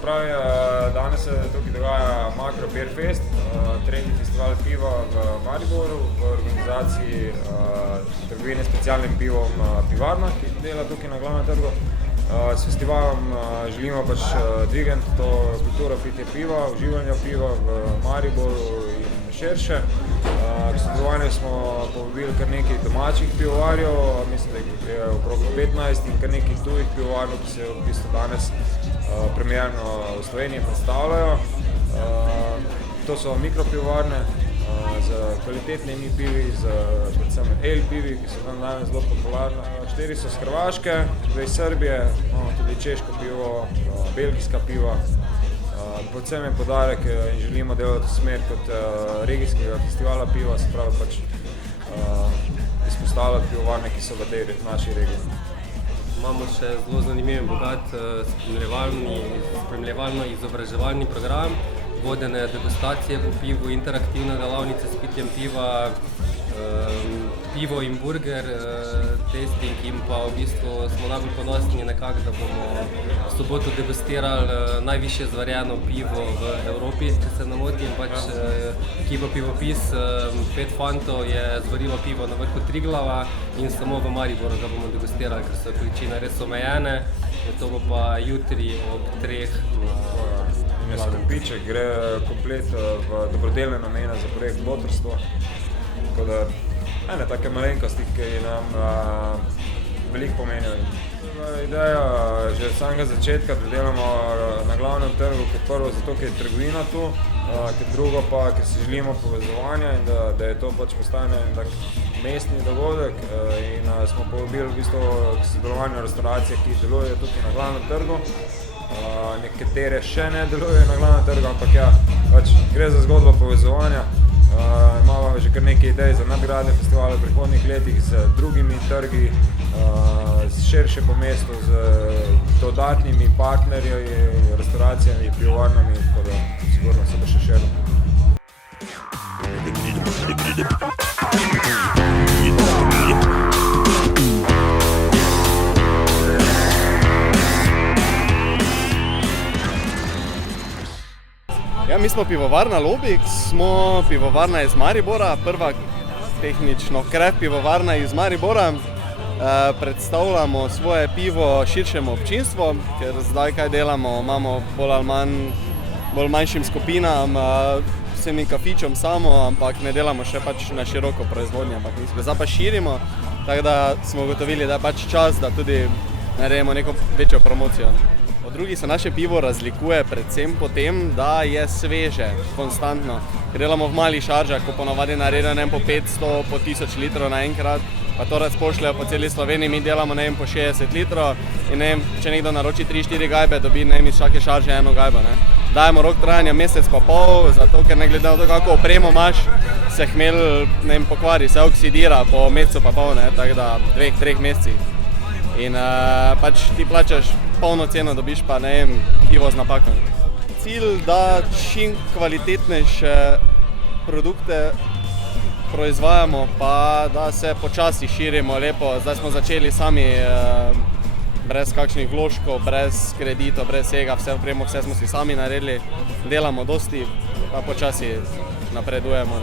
Pravi, danes se tukaj dogaja Makro Beer Fest, tretji festival piva v Mariboru v organizaciji trgovine s specialnim pivom Pivarna, ki dela tukaj na glavnem trgu. S festivalom želimo pač dvigati to kulturo pitja piva, uživanja piva v Mariboru in širše. K sodelovanju smo povabili kar nekaj domačih pivovarjev, mislim, da je okrog 15 in kar nekaj tujih pivovarjev, ki se v bistvu danes premierno v Sloveniji predstavljajo. To so mikropivovarne z kvalitetnimi pivi, predvsem ale pivi, ki so danes zelo popularne. 4 so z Hrvaške, iz Srbije, imamo tudi češko pivo, belgijska piva. Predvsem je poudarek in želimo delati v smer kot regijskega festivala piva, se pravi pač izpostavljati pivovarne, ki so v tej naši regiji. Imamo še zelo zanimiv in bogat spremljevalno-izobraževalni program, vodene degustacije po pivu, interaktivne delavnice s pitjem piva, pivo in burger testing in pa v bistvu smo najbolj ponosni nekako, da bomo v soboto degustirali najvišje zvarjeno pivo v Evropi, če se ne motim, pač ekipa Pivopis, 5 fantov je zvarilo pivo na vrhu Triglava in samo v Mariboru ga bomo degustirali, ker so količine res omejene, to bo pa jutri ob 3. Piček gre komplet v dobrodelne namene za projekt Botrstvo. Tako da ene take malenkosti, ki nam veliko pomenijo. Ideja že od samega začetka, da delamo na glavnem trgu kot prvo zato, ker je trgovina tu, kot drugo pa, ker si želimo povezovanja in da je to pač postane en tak mestni dogodek in smo povabili v bistvu k sodelovanju restauracije, ki delujejo tukaj na glavnem trgu. Nekatere še ne delujejo na glavnem trgu, ampak ja, pač gre za zgodbo povezovanja. Imamo že kar nekaj idej za nadgradnje festivala v prihodnjih letih z drugimi trgi, širše po mestu, z dodatnimi partnerji, restauracijami, pivovarnami, tako da sigurno se bo še širilo. Ja, mi smo pivovarna Lobik, smo pivovarna iz Maribora, prva tehnično krep pivovarna iz Maribora. Predstavljamo svoje pivo širšemu občinstvu, ker zdaj kaj delamo, imamo bolj ali manj manjšim skupinam, vsem kafičom samo, ampak ne delamo še pač na široko proizvodnjo, ampak zdaj pa širimo, tako da smo ugotovili, da je pač čas, da tudi naredimo neko večjo promocijo. Od drugih se naše pivo razlikuje predvsem po tem, da je sveže, konstantno. Ker delamo v malih šaržah, ko ponavadi naredijo po 500, po 1000 litrov naenkrat, pa to razpošljajo po celi Sloveniji, mi delamo po 60 litrov in če nekdo naroči 3-4 gajbe, dobi iz vsake šarže eno gajbo. Dajemo rok trajanja mesec pa pol, zato ker ne glede na to, kako opremo imaš, se hmelj pokvari, se oksidira po mesecu pa pol, tako da 2-3 mesecih. In pač ti plačaš polno ceno, dobiš pa pivo z napako. Cilj, da čim kvalitetnejše produkte proizvajamo, pa da se počasi širimo lepo. Zdaj smo začeli sami brez kakšnih vložkov, brez kreditov, brez vsega, vse smo si sami naredili, delamo dosti, pa počasi napredujemo.